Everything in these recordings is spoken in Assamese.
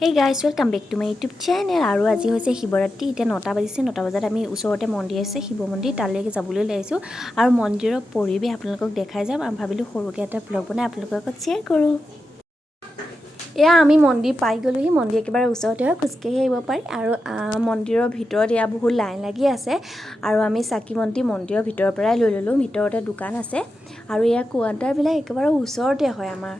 Hey guys, welcome back to my YouTube channel. আৰু আজি হৈছে শিৱৰাত্ৰি। এতিয়া 9টা বাজিছে। 9টা বজাত আমি ওচৰতে মন্দিৰ আছে শিৱ মন্দিৰ তালৈকে যাবলৈ লাইছো আৰু মন্দিৰৰ পৰিৱেশ আপোনালোকক দেখাই যাম। আমি ভাবিলো সৰুকে এটা ব্লগ বনাই আপোনালোকৰ লগত শ্বেয়াৰ কৰো। এয়া আমি মন্দিৰ পাই গলোহি। মন্দিৰ একেবাৰে ওচৰতে হয়, খুজকাঢ়ি আহিব পাৰি আৰু মন্দিৰৰ ভিতৰত এয়া বহুত লাইন লাগি আছে আৰু আমি চাকি বন্তি মন্দিৰৰ ভিতৰৰ পৰাই লৈ ললো। ভিতৰতে দোকান আছে আৰু এয়া কোৱাৰ্টাৰবিলাক একেবাৰে ওচৰতে হয় আমাৰ।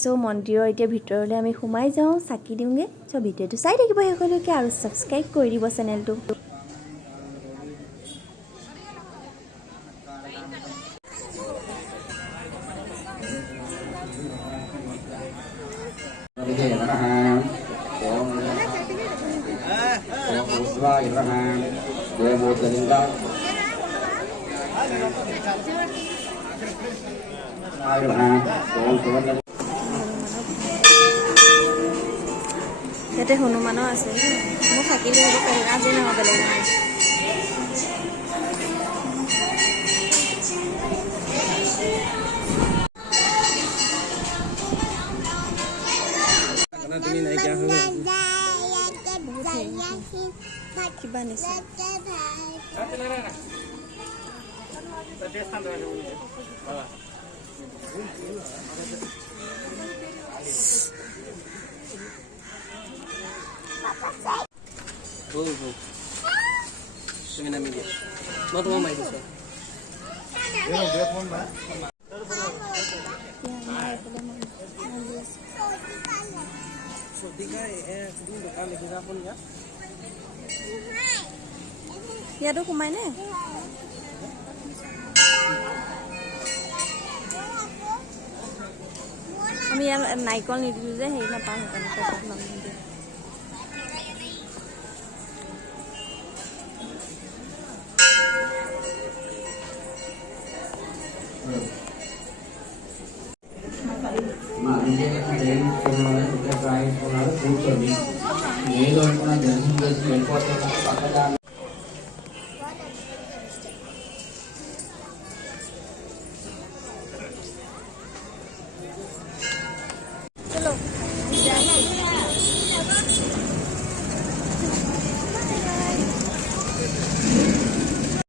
সো মন্দিৰৰ এতিয়া ভিতৰলৈ আমি সোমাই যাওঁ, চাকি দিওঁগে। সো ভিডিঅ'টো চাই থাকিব সকলোকে আৰু সাবস্ক্ৰাইব কৰি দিব চেনেলটো। ইয়াতে হনুমানৰ আছে। মই থাকিলে হ'ব পাৰে, আজি নহয় বেলেগ নহয়। কিবা নিছে ইয়াতো সোমাই নে? আমি ইয়াত নাৰিকল নিদিলো যে হেৰি নাপাওঁ সেইকাৰণে